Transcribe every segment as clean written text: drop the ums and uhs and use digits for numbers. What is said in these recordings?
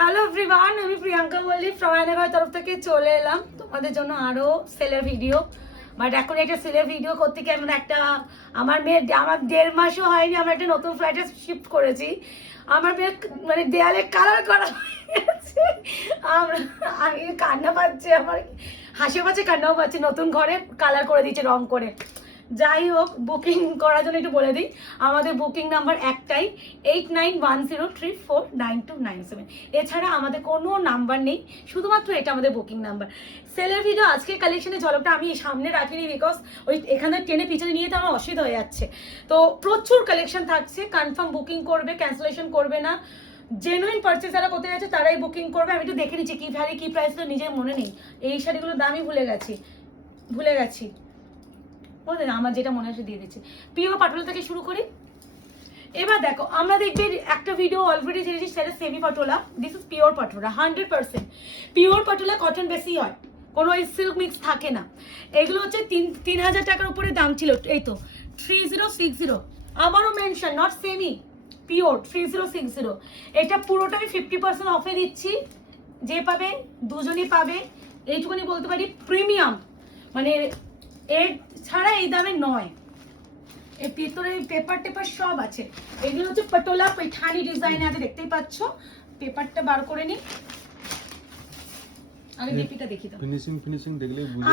Hello everyone, আমি প্রিয়াঙ্কা বলি ফ্রমায়নাঘর তরফ থেকে চলে এলাম তোমাদের জন্য আরো সেলের ভিডিও। বাট এখন একটা সেলের ভিডিও করতে গিয়ে আমরা আমার 1.5 মাসও হয়নি, আমরা একটা নতুন ফ্ল্যাটে শিফট করেছি। আমার মেয়ের মানে দেয়ালে কালার করা হয়েছে। আমি কান্না পাচ্ছে, আমার হাসিও পাচ্ছে কান্নাও পাচ্ছে। নতুন ঘরে কালার করে দিয়েছে রং করে। যাই হোক, বুকিং করার জন্য একটু বলে দিই, আমাদের বুকিং নাম্বার একটাই 8910349297। এছাড়া আমাদের কোনো নাম্বার নেই, শুধুমাত্র এটা আমাদের বুকিং নাম্বার। সেলের ভিডিও আজকে কালেকশনের ঝলকটা আমি সামনে রাখিনি, বিকজ ওই এখানে টেনে পিছনে নিয়ে তো আমার অসুবিধা হয়ে যাচ্ছে। তো প্রচুর কালেকশন থাকছে, কনফার্ম বুকিং করবে, ক্যান্সেলেশন করবে না। জেনুইন পারচেজ যারা করতে যাচ্ছে তারাই বুকিং করবে। আমি একটু দেখে নিচ্ছি কি শাড়ি কি প্রাইস, তো নিজের মনে নেই। এই শাড়িগুলোর দামই ভুলে গেছি। আমার যেটা মনে আসে দিয়ে দিচ্ছি। পিওর পাটোলা থেকে শুরু করি। এবার দেখো, আমরা দেখবে একটা ভিডিও অলরেডি ছেড়েছি, সেটা semi patola. This is pure patola, 100% pure patola. Cotton বেশি হয়, কোনো সিল্ক মিক্স থাকে না। এগুলো হচ্ছে 3,000 টাকার উপরে দাম ছিল। এই তো 3060, আবারও মেনশন, নট সেমি, পিওর 3060। এটা পুরোটাই 50% অফে দিচ্ছি। যে পাবে দুজনই পাবে, এইটুকুনি বলতে পারি। প্রিমিয়াম মানে এর ছাড়া এই দামে নয়। এর ভিতরে পেপার টেপার সব আছে। এগুলো হচ্ছে পটোলা পেঠানি ডিজাইনে আছে, দেখতেই পাচ্ছ। পেপারটা বার করে নি, আগে বিপিটা দেখি দাও। ফিনিশিং দেখলে বুঝা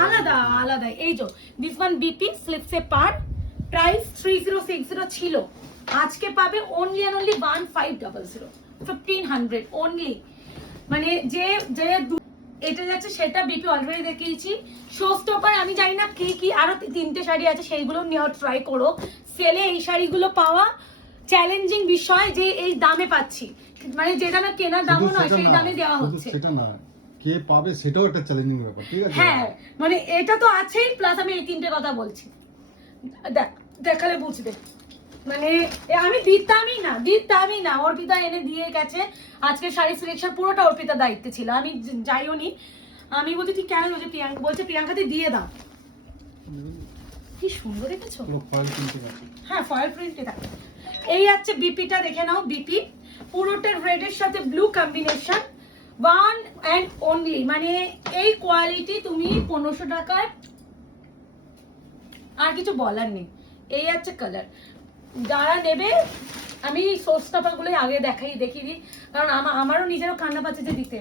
আলাদা। এই যে দিস ওয়ান বিপি স্লিপসে পার, প্রাইস 3060 ছিল। আজকে পাবে অনলি এন্ড অনলি 1500, 1500 অনলি। মানে যে যে এটা যাচ্ছে সেটা বিপি অলরেডি দেখিয়েছি। শো স্টপার আমি জানি না কি কি আরো 3টে শাড়ি আছে, সেইগুলো নেওয়ার ট্রাই করো। সেলে এই শাড়িগুলো পাওয়া চ্যালেঞ্জিং বিষয়, যে এই দামে পাচ্ছি, মানে যে দামে কেনার দামও নয় সেই দামে দেওয়া হচ্ছে। সেটা না, কে পাবে সেটাও একটা চ্যালেঞ্জিং ব্যাপার, ঠিক আছে? হ্যাঁ, মানে এটা তো আছেই, প্লাস আমি এই 3টে কথা বলছি। দেখালে বুঝবে। মানে আমি দিতামই না। অর্পিতা এনে দিয়ে গেছে। আজকে শাড়ি সিলেকশন পুরোটা অর্পিতার দায়িত্বে ছিল, আমি যাইও নি। আমি বলছি ঠিক কেন বলছে, প্রিয়াঙ্কা বলছে প্রিয়াঙ্কাতে দিয়ে দাও। কি সুন্দর দেখেছো? ফয়েল প্রিন্টিং আছে। হ্যাঁ, ফয়েল প্রিন্টে থাকে। এই আছে বিপিটা, দেখে নাও। বিপি পুরোটা রেডের সাথে blue combination, one and only. মানে এই কোয়ালিটি তুমি 1500 টাকায়, আর কিছু বলার নেই। এই আছে কালার। যারা নেবে, আমি সোর্স গুলো আগে দেখিয়ে দিই, কারণ আমারও নিজেরও কান্না পাচ্ছে যে দিতে।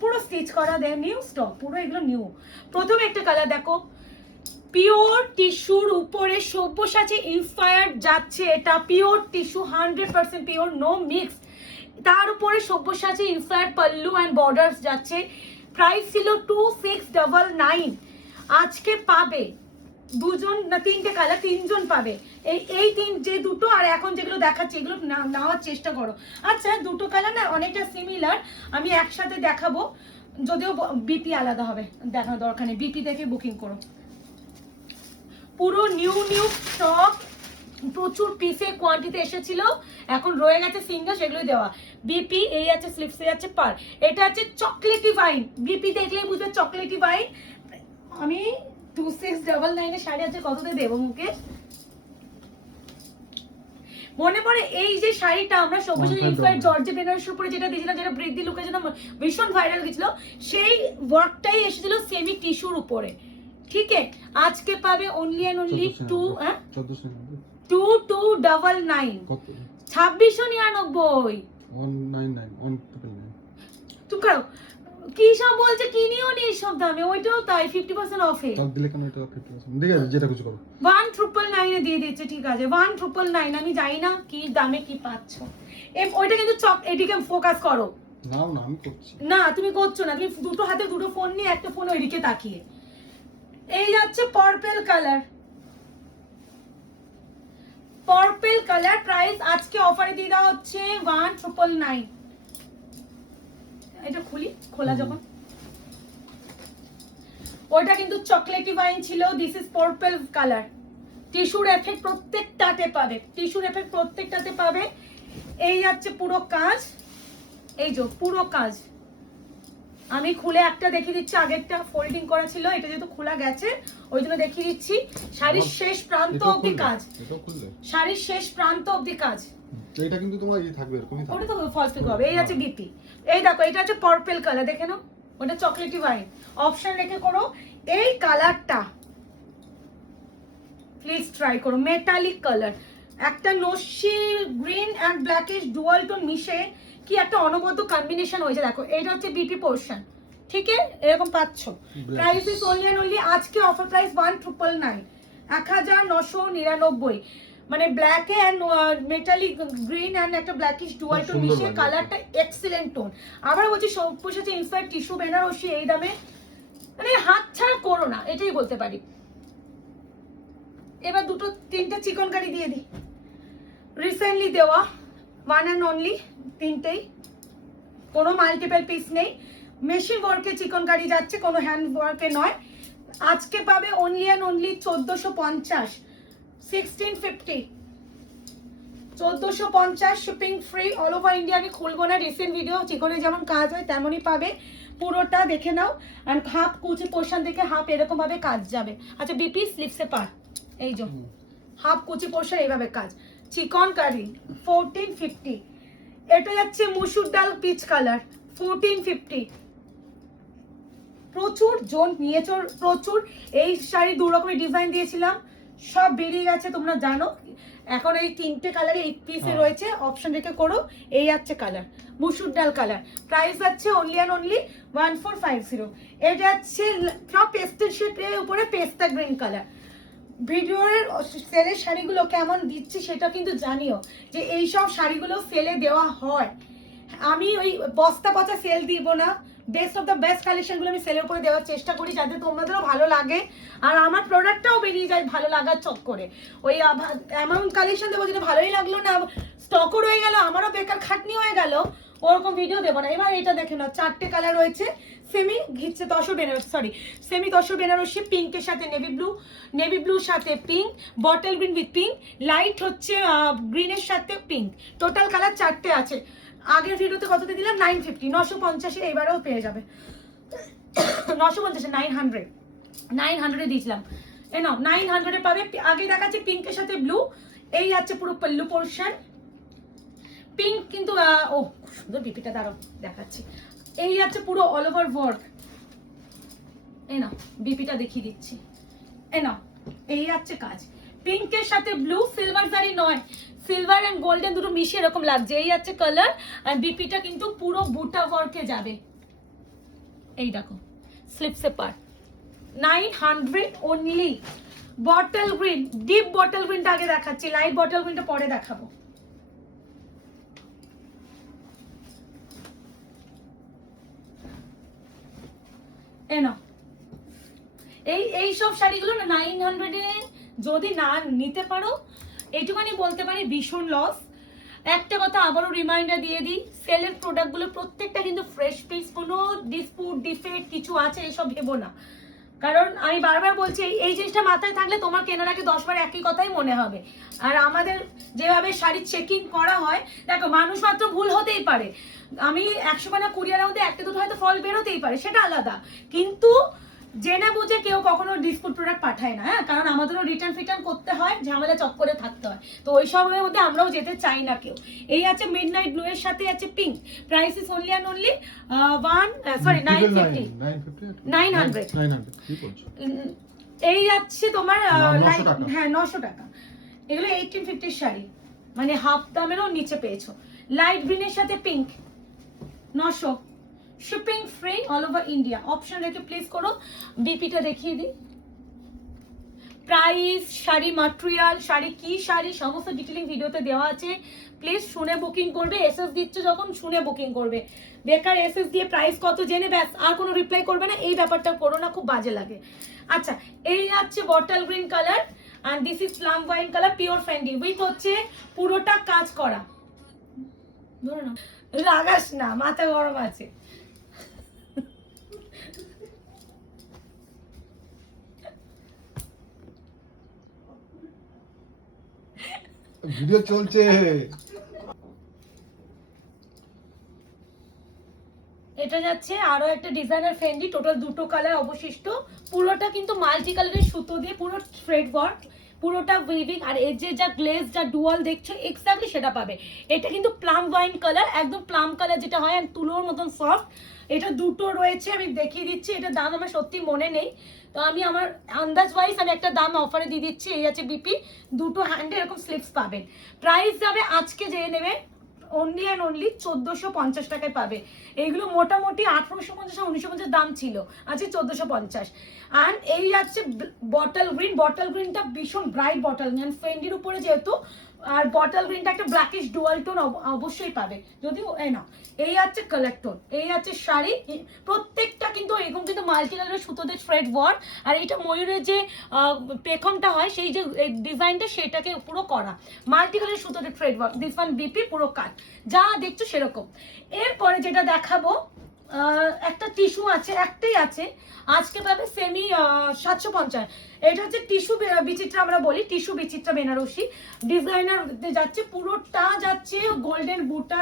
পুরো স্টিচ করা দেয়, নিউ স্টক পুরো, এগুলো নিউ। প্রথমে একটা কালার দেখো, পিওর টিস্যুর উপরে সব্যসাচী ইন্সপায়ার্ড যাচ্ছে। এটা pure tissue, 100% pure, no mix. তার উপরে Sabyasachi inspired pallu and borders যাচ্ছে। প্রাইস ছিল 2699। আজকে পাবে দুজন না 3টে কালার, 3জন পাবে। এই যে দুটো, আর এখন যেগুলো দেখাচ্ছি এগুলো নেওয়ার চেষ্টা করো। আচ্ছা, দুটো কালার না অনেকটা সিমিলার, আমি একসাথে দেখাবো, যদিও বিপি আলাদা হবে, দেখার দরকার নেই। বিপি দেখে বুকিং করো। পুরো নিউ স্টক, প্রচুর পিসে কোয়ান্টিটি এসেছিল, এখন রয়ে গেছে সিঙ্গেল, সেগুলোই দেওয়া। বিপি এই আছে স্লিপসে যাচ্ছে পার। এটা আছে চকলেটি ওয়াইন, বিপি দেখলেই বুঝবে চকলেটি ওয়াইন। আমি 2699 এর শাড়ি আছে কততে দেবো মুখে। মনে পড়ে এই যে শাড়িটা আমরা সবুজ ইনফ্রারেড জর্জেট বেনারসির উপরে যেটা দিয়েছিলাম, যেটা বৃদ্ধি লুকের জন্য ভীষণ ভাইরাল গেছিল, সেই ওয়ার্কটাই এসেছিল সেমি টিস্যুর উপরে। ঠিক আছে, আজকে পাবে অনলি এন্ড অনলি 2299। 2699। 199 তুমি করো কি সব বলছে, কিনিও নি সব দামে, ওইটাও তাই 50% অফে। টক দিলে কেন এটা 50%? ঠিক আছে, যেটা কিছু করো। 1999 এ দিয়ে দিচ্ছে, ঠিক আছে 1999। আমি জানি না কি দামে কি পাচ্ছ। ওইটা কিন্তু এদিকে ফোকাস করো। না আমি করছি না, তুমি করছো না, তুমি দুটো হাতে দুটো ফোন নিয়ে একটা ফোন ওইদিকে তাকিয়ে। এই যাচ্ছে পার্পল কালার, প্রাইস আজকে অফারে দিয়ে দেওয়া হচ্ছে 1999। এটা খোলা যখন, ওইটা কিন্তু চকলেটি ওয়াইন ছিল। This is purple colour. টিস্যুর এফেক্ট প্রত্যেকটাতে পাবে। এই যাচ্ছে পুরো কাজ, এই যে পুরো কাজ। আমি খুলে একটা দেখিয়ে দিচ্ছি, আগেরটা ফোল্ডিং করা ছিল, এটা যেহেতু খোলা গেছে ওই জন্য দেখিয়ে দিচ্ছি। শাড়ির শেষ প্রান্ত অবধি কাজ, এটা কিন্তু তোমার থাকবে, এরকমই ওটা থাকবে। তো ফলস পিক হবে। এই আছে বিপি, এই দেখো এটা হচ্ছে পার্পল কালার, দেখে নাও, ওটা চকলেটি ওয়াইন। অপশন রেখে করো। এই কালারটা প্লিজ ট্রাই করো, মেটালিক কালার, একটা নস্যি green and blackish dual tone মিশে কি একটা অনবদ্য কম্বিনেশন হয়েছে। দেখো এটা হচ্ছে বিপি পোর্শন, ঠিক আছে, এরকম পাচ্ছ। Price is only and only আজকে অফার প্রাইস 1999, 1999, মানে black and metallic green and একটা ব্ল্যাকিশ ডুয়াল টোন মিশে কালারটা এক্সিলেন্ট টোন। আবার বলছি সবুজ আছে ইনস্পায়ার্ড টিস্যু বেনারসি, এই দামে মানে হাত ছাড়া করো না, এটাই বলতে পারি। এবার দুটো তিনটে চিকন কারি দিয়ে দিই, রিসেন্টলি দেওয়া, ওয়ান অ্যান্ড অনলি, তিনটেই, কোনো মাল্টিপল পিস নেই, মেশিন ওয়ার্কে চিকন কারি যাচ্ছে, কোনো হ্যান্ড ওয়ার্কে নয়। আজকে পাবে only and only 1450, 1650, 1450, shipping free, all over India. আমি খুলবো না, রিসেন্ট ভিডিও চিকনে যেমন কাজ হয় তেমনই পাবে, পুরোটা দেখে নাও। আর হাফ কুচি পোর্শন থেকে হাফ এরকম ভাবে কাজ যাবে। আচ্ছা বিপি স্লিপসে পার, এই যে হাফ কুচি পোর্শন এইভাবে কাজ, চিকন কারি 1450। এটা যাচ্ছে মুসুর ডাল পিচ কালার 1450। প্রচুর জন নিয়েছো, প্রচুর। এই শাড়ি দু রকমের ডিজাইন দিয়েছিলাম, সব বেরিয়ে গেছে তোমরা জানো। এখন এই তিনটে কালারে এই পিসে রয়েছে, অপশন রেখে করো। এই আছে কালার মুসুর ডাল কালার, প্রাইস আছে অনলি অ্যান্ড অনলি 1450। এটা হচ্ছে সব পেস্টেল শেডের উপরে পেস্তা গ্রিন কালার। ভিডিওর সেলের শাড়িগুলো কেমন দিচ্ছি সেটা কিন্তু জানিও, যে এইসব শাড়িগুলো সেলে দেওয়া হয়। আমি ওই বস্তা পচা সেল দিব না, বেস্ট অফ দ্য বেস্ট কালেকশনগুলো আমি সেলের উপরে দেওয়ার চেষ্টা করি, যাতে তোমাদেরও ভালো লাগে আর আমার প্রোডাক্টটাও বেরিয়ে যায় ভালো লাগার চক্করে। ওই অ্যামাউন্ট কালেকশন দেবো যেটা ভালোই লাগলো না, স্টকও রয়ে গেল, আমারও বেকার খাটনি হয়ে গেল, ওরকম ভিডিও দেবো না। এবার এটা দেখে নাও, চারটে কালার রয়েছে, সেমি ঘিচ্ছে তসর বেনারসি, সরি সেমি তসর বেনারসি, পিঙ্কের সাথে নেভি ব্লুর সাথে pink, bottle green with pink, light হচ্ছে গ্রিনের সাথে পিঙ্ক, টোটাল কালার চারটে আছে। আগের ভিডিওতে কততে দিলাম 950, 950, এবারেও পেয়ে যাবে 950, 900 দিয়েছিলাম, এ নাও 900 পাবে। আগে দেখাচ্ছে পিঙ্কের সাথে ব্লু, এই আছে পুরো পল্লু পোর্শন পিঙ্ক, কিন্তু ও সুন্দর বিপিটা দাঁড়াও দেখাচ্ছি। এই আছে পুরো অল ওভার ওয়ার্ক, এই নাও বিপিটা দেখিয়ে দিচ্ছি, এই নাও এই আছে কাজ, পিঙ্কের সাথে ব্লু, সিলভার জারি নয়, সিলভার এন্ড গোল্ডেন দুটো মিশে এরকম লাগছে, এই আছে কালার। আর বিপিটা কিন্তু পুরো বুটা ওয়ার্কে যাবে, এই দেখো স্লিপসে per 900 only. Bottle green, deep bottle গ্রিনটা আগে দেখাচ্ছি, লাইট বটল গ্রিনটা পরে দেখাবো। এই সব শাড়িগুলো না 900 এ যদি না নিতে পারো, এইটুখানি বলতে পারি ভীষণ লস। একটা কথা আবারও রিমাইন্ডার দিয়ে দিই, সেলের প্রোডাক্টগুলো প্রত্যেকটা কিন্তু ফ্রেশ পিস, কোনো ডিসপুট ডিফেক্ট কিছু আছে এসব ভেবো না। কারণ আমি বারবার বলছি এই জিনিসটা মাথায় থাকলে তোমার কেনার আগে 10 বার একই কথাই মনে হবে। আর আমাদের যেভাবে শাড়ি চেকিং করা হয়, দেখো মানুষ মাত্র ভুল হতেই পারে, আমি 100 খানা কুরিয়ারের মধ্যে একটা দুটো হয়তো ফল বেরোতেই পারে, সেটা আলাদা, কিন্তু জেনে বুঝে কেউ কখনো ডিসপুট প্রোডাক্ট পাঠায় না, হ্যাঁ, কারণ আমাদেরও রিটার্ন করতে হয়, ঝামেলা চক্করে থাকতে হয়, তো ওই সবের মধ্যে আমরাও যেতে চাই না কেউ। এই আছে মিডনাইট ব্লু এর সাথে আছে pink, price is only and only 950, 900 কি বলছো? এই আছে তোমার হ্যাঁ 900 টাকা। এগুলো 1850 শাড়ি, মানে হাফ দামেরও নিচে পেয়েছো। লাইট গ্রিনের সাথে pink 900, shipping free all over India. Option রেখে প্লেস করো। বিপিটা দেখিয়ে দিই, প্রাইস, শাড়ি ম্যাটেরিয়াল, শাড়ি কি শাড়ি, সমস্ত ডিটেইলিং ভিডিওতে দেওয়া আছে। প্লিজ শুনে বুকিং করবে, এসএস দিচ্ছে যখন শুনে বুকিং করবে, বেকার এসএস দিয়ে প্রাইস কত জেনে ব্যাস আর কোনো রিপ্লাই করবে না, এই ব্যাপারটা করো না, খুব বাজে লাগে। আচ্ছা এই আছে bottle green colour and this is plum wine colour, pure Fendi with হচ্ছে পুরোটা কাজ করা। ধরো না, লাগাস না, মাথা গরম আছে। ভিডিও চলছে। এটা যাচ্ছে আরো একটা ডিজাইনার ফেন্ডি, টোটাল দুটো কালার অবশিষ্ট, পুরোটা কিন্তু মাল্টি কালারের সুতো দিয়ে পুরো থ্রেড ওয়ার্ক, পুরোটা উইভিং, আর এর যে যা গ্লেজ যা ডুয়াল দেখছো এক্স্যাক্টলি সেটা পাবে। এটা কিন্তু প্লাম ওয়াইন কালার, একদম প্লাম কালার যেটা হয় তুলোর মতন সফট। এটা দুটো রয়েছে, আমি দেখিয়ে দিচ্ছি। এটা দাম আমার সত্যি মনে নেই, তো আমি আমার আন্দাজ ওয়াইজ আমি একটা দাম অফারে দিয়ে দিচ্ছি। এই আছে বিপি, দুটো হ্যান্ডে এরকম স্লিপস পাবেন। প্রাইস যাবে আজকে যে নেবে অনলি অ্যান্ড অনলি 1450 টাকায় পাবে। এইগুলো মোটামুটি 1850 1950 দাম ছিল, আজকে 1450। অ্যান্ড এই যাচ্ছে বটল গ্রিন, বটল গ্রিনটা ভীষণ ব্রাইট বটল গ্রিন, ফেন্ডির উপরে যেহেতু, আর বটল গ্রিনটা একটা ব্ল্যাকিশ ডুয়াল টোন অবশ্যই পাবে, যদিও এই না। এই আছে কালার টোন, এই আছে শাড়ি, প্রত্যেকটা কিন্তু এরকম কিন্তু মাল্টি কালারের সুতোতে থ্রেড ওয়ার্ক। আর এটা ময়ূরের যে পেখমটা হয় সেই যে ডিজাইনটা সেটাকে পুরো করা মাল্টি কালারের সুতোতে thread work. This one BP পুরো কাট, যা দেখছো সেরকম। এরপরে যেটা দেখাবো একটা টিস্যু আছে, একটাই আছে আজকে পাবে সেমি 750। এটা হচ্ছে টিস্যু বিচিত্রা, আমরা বলি টিস্যু বিচিত্রা বেনারসি ডিজাইনার যাচ্ছে, পুরোটা যাচ্ছে গোল্ডেন বুটা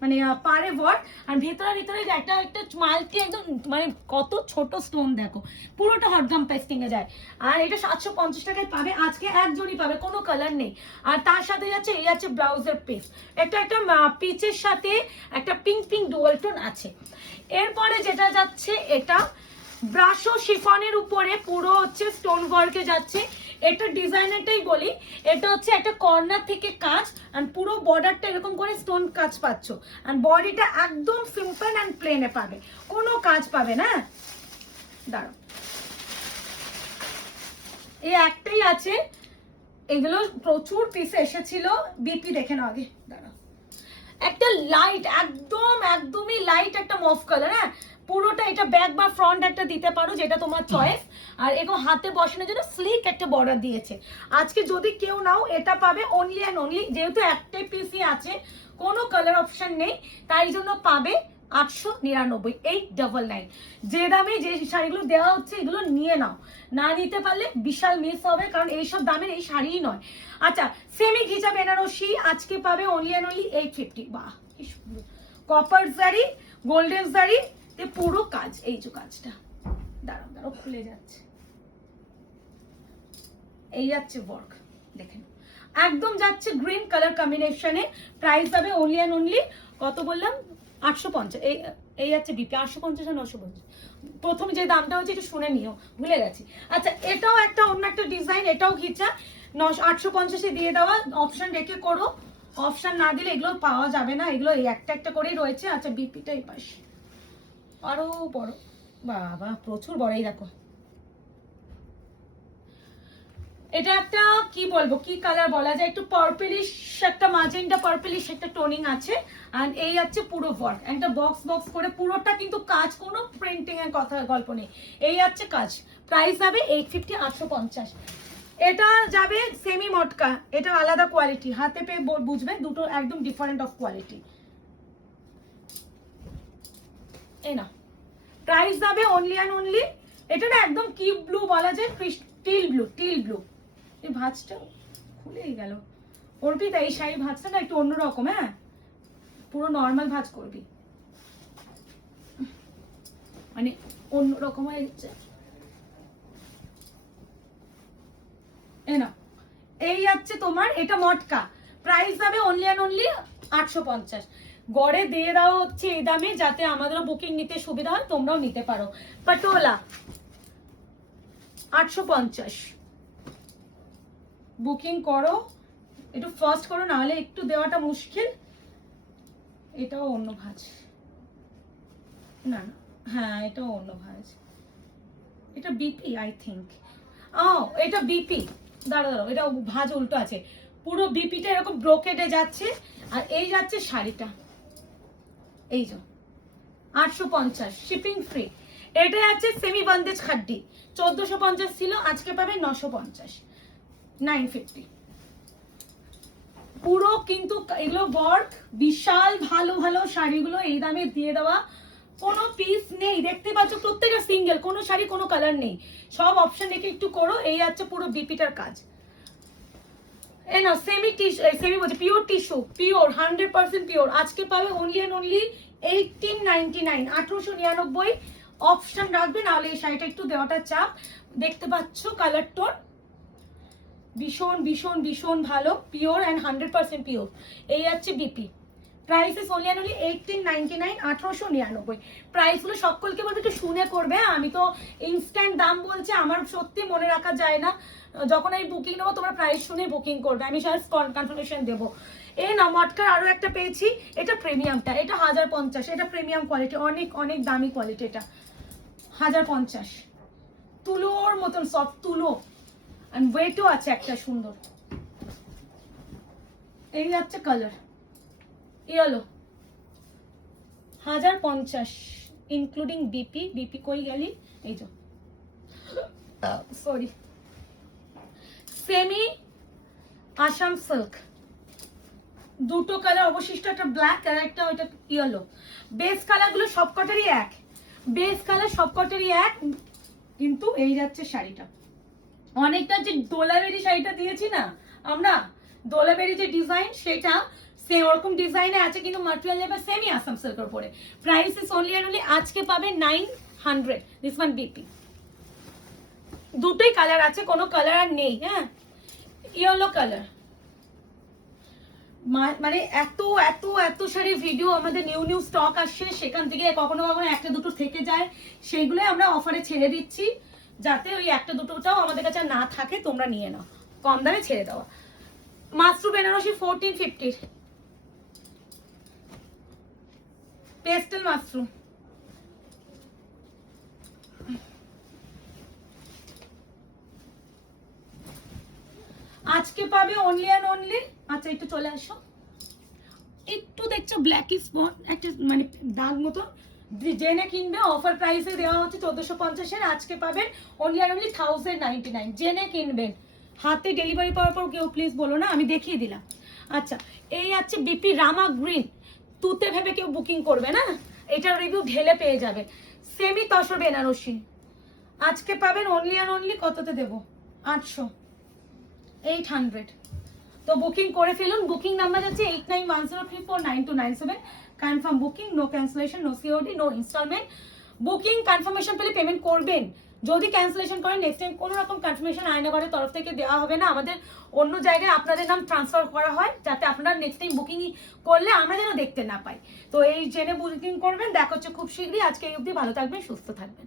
মানে পারে ওয়ার্ক। আর ভেতরে ভিতরে একটা একটা মাল্টি একদম মানে কত ছোট স্টোন দেখো, পুরোটা হটগাম পেস্টিং এ যায়। আর এটা 750 টাকায় পাবে, আজকে একজনই পাবে, কোনো কালার নেই। আর তার সাথে যাচ্ছে এই আছে ব্লাউজের পিস, একটা একটা পিচের সাথে একটা পিঙ্ক পিঙ্ক ডুয়াল টোন আছে। এরপরে যেটা যাচ্ছে এটা ব্রাশো শিফনের উপরে পুরো হচ্ছে স্টোন ওয়ার্কে যাচ্ছে। এটা ডিজাইনারটাই বলি, এটা হচ্ছে একটা কর্নার থেকে কাজ, আর পুরো বর্ডারটা এরকম করে স্টোন কাজ পাচ্ছ। আর বডিটা একদম সিম্পল অ্যান্ড প্লেনে পাবে, কোনো কাজ পাবে না। দাঁড়াও, এই একটাই আছে, এগুলো প্রচুর পিসে এসেছিল। বিপি দেখে নাও আগে, দাঁড়াও। একটা লাইট একদমই লাইট একটা মফ কালার, হ্যাঁ পুরোটা। এটা ব্যাক বা ফ্রন্ট একটা দিতে পারো, যেটা তোমার চয়েস। আর এরকম হাতে বসানোর জন্য স্লিক একটা বর্ডার দিয়েছে। আজকে যদি কেউ নাও এটা পাবে অনলি অ্যান্ড অনলি, যেহেতু একটাই পিসই আছে কোনো কালার অপশন নেই, তাই জন্য পাবে 899 899। যে দামে যে শাড়িগুলো দেওয়া হচ্ছে এগুলো নিয়ে নাও, না নিতে পারলে বিশাল মিস হবে, কারণ এইসব দামের এই শাড়িই নয়। আচ্ছা, সেমি ঘিচা বেনারসি আজকে পাবে অনলি অ্যান্ড অনলি 850। বাহ কি সুন্দর, কপার জারি গোল্ডেন জারি তে পুরো কাজ। এই যে কাজটা, দাঁড়াও দাঁড়াও খুলে যাচ্ছে, এই যাচ্ছে ওয়ার্ক দেখেন, একদম যাচ্ছে গ্রিন কালার কম্বিনেশনে। প্রাইস পাবে অনলি অ্যান্ড অনলি কত বললাম 850। এই যাচ্ছে বিপি 850 আর 950। প্রথমে যে দামটা হচ্ছে একটু শুনে নিও, ভুলে গেছি। আচ্ছা, এটাও একটা অন্য একটা ডিজাইন, এটাও ঘিচা 850-এ দিয়ে দেওয়া, অপশন রেখে করো, অপশন না দিলে এগুলো পাওয়া যাবে না, এগুলো এই একটা একটা করেই রয়েছে। আচ্ছা, বিপিটা এই পাশে আরো বড়, বাবা প্রচুর বড়, এই দেখো। এটা একটা কি বলবো, কি কালার বলা যায়, একটু পার্পলিশ একটা মাজেন্টা পার্পলিশ একটা টোনিং আছে। আর এই আছে পুরো ওয়ার্ক, একটা বক্স বক্স করে পুরোটা কিন্তু কাজ, কোনো প্রিন্টিং এর কথা গল্প নেই। এই আছে কাজ, প্রাইস যাবে 850 850। এটা যাবে সেমি মটকা, এটা আলাদা কোয়ালিটি, হাতে পেয়ে বুঝবে দুটো একদম ডিফারেন্ট অফ কোয়ালিটি। এই না, প্রাইস যাবে অনলি অ্যান্ড অনলি, এটা না একদম কি ব্লু বলা যায়, টিল ব্লু, টিল ব্লু। এই ভাঁজটা খুলেই গেল। অর্পিতা এই শাড়ি ভাঁজটা না একটু অন্যরকম, হ্যাঁ পুরো নর্মাল ভাঁজ করবি, মানে অন্যরকম হয়ে যাচ্ছে। এই না, এই যাচ্ছে তোমার এটা মটকা, প্রাইস যাবে অনলি অ্যান্ড অনলি 850। গড়ে দিয়ে দেওয়া হচ্ছে এই দামে, যাতে আমাদেরও বুকিং নিতে সুবিধা হয়, তোমরাও নিতে পারো। পাটোলা 850, বুকিং করো, একটু ফাস্ট করো, নাহলে একটু দেওয়াটা মুশকিল। এটাও অন্য ভাঁজ, না না হ্যাঁ এটাও অন্য ভাঁজ, এটা বিপি আই থিঙ্ক। ও এটা বিপি, দাঁড়াও এটা ভাঁজ উল্টো আছে, পুরো বিপিটা এরকম ব্রোকেটে যাচ্ছে। আর এই যাচ্ছে শাড়িটা, এই যে 850 শিপিং ফ্রি। এটা আছে সেমি বন্দেজ খাড্ডি, 1450 ছিল, আজকে পাবে 950 950। পুরো কিন্তু এগুলো ওয়ার্ক, বিশাল ভালো ভালো শাড়িগুলো এই দামে দিয়ে দেওয়া, কোনো পিস নেই, দেখতে পাচ্ছ প্রত্যেকটা সিঙ্গেল, কোনো শাড়ি কোনো কালার নেই, সব অপশন রেখে একটু করো। এই আছে পুরো বিপিটার কাজ। এ না সেমি টিস্যু, সেমি বলছি পিওর টিস্যু, পিওর 100% পিওর, আজকে পাবে অনলি এন্ড অনলি 1899 1899। অপশন রাখবে, নাহলে এই শাড়িটা একটু দেওয়াটা চাপ। দেখতে পাচ্ছ কালার টোন, ভীষণ ভীষণ ভীষণ ভালো, পিওর অ্যান্ড 100% পিওর। এই হচ্ছে BP, price is only and only 1899, 1899। প্রাইসগুলো সকলকে বলবে একটু শুনে করবে, আমি তো ইনস্ট্যান্ট দাম বলছি, আমার সত্যি মনে রাখা যায় না। যখন আমি বুকিং নেবো তোমরা প্রাইস শুনে বুকিং করবে, আমি সাথে কনফার্মেশন দেবো। এই না মটকার আরও একটা পেয়েছি, এটা প্রিমিয়ামটা, এটা 1050, এটা প্রিমিয়াম কোয়ালিটি, অনেক অনেক দামি কোয়ালিটি, এটা 1050। তুলোর মতন সফট তুলো, আর ওয়েটও আছে একটা সুন্দর। এই হচ্ছে colour yellow, 1050 including BP. BP কই গেলি, এই যে সরি, সেমি আসাম সিল্ক, দুটো কালার অবশিষ্ট, একটা ব্ল্যাক আর একটা ওইটা ইয়েলো। বেস কালারগুলো সবকটারই এক, বেস কালার সবকটারই এক, কিন্তু এই যাচ্ছে শাড়িটা অনেকটা যে দোলাবেরি শাড়িটা দিয়েছি না আমরা, দোলাবেরি যে ডিজাইন সেটা সেম ওরকম ডিজাইনে আছে, কিন্তু ম্যাটেরিয়াল নেবে সেমি আসাম সিল্কের উপরে। Price is only and only আজকে পাবে 900। দিস ওয়ান বিপি, দুটোই কালার আছে, কোনো কালার আর নেই। হ্যাঁ, ইয়েলো কালার, মানে এত এত এত সারি ভিডিও আমাদের নিউ নিউ স্টক আসছে, সেখান থেকে কখনো কখনো একটা দুটো থেকে যায়, সেইগুলোই আমরা অফারে ছেড়ে দিচ্ছি, যাতে ওই একটা দুটোটাও আমাদের কাছে না থাকে, তোমরা নিয়ে নাও, কম দামে ছেড়ে দেওয়া। মাশরু বেনারসি 1450, পেস্টেল মাশরুম, আজকে পাবে অনলি অ্যান্ড অনলি। আচ্ছা একটু চলে আসো, একটু দেখছো ব্ল্যাকি স্পট একটা মানে দাগ মতো, জেনে কিনবে, অফার প্রাইসে দেওয়া হচ্ছে 1450-এর, আজকে পাবেন অনলি অ্যান্ড অনলি 1099। জেনে কিনবেন, হাতে ডেলিভারি পাওয়ার পর কেউ প্লিজ বলো না, আমি দেখিয়ে দিলাম। আচ্ছা, এই আছে বিপি রামা গ্রিন, তুতে ভেবে কেউ বুকিং করবে না, এটার রিভিউ ঢেলে পেয়ে যাবে। সেমি তসর বেনারসি, আজকে পাবেন অনলি অ্যান্ড অনলি কততে দেবো, 800, 800। তো বুকিং করে ফেলুন, বুকিং নাম্বার হচ্ছে 8910349297। Confirm booking, no cancellation, no COD, no instalment. Booking confirmation পেলে পেমেন্ট করবেন, যদি ক্যান্সেলেশন করেন নেক্সট টাইম কোনো রকম কনফার্মেশন আয়নাঘরের তরফ থেকে দেওয়া হবে না, আমাদের অন্য জায়গায় আপনাদের নাম ট্রান্সফার করা হয়, যাতে আপনারা নেক্সট টাইম বুকিং করলে আমরা যেন দেখতে না পাই। তো এই জেনে বুকিং করবেন, দেখা হচ্ছে খুব শীঘ্রই। আজকে এই অবধি, ভালো থাকবেন, সুস্থ থাকবেন।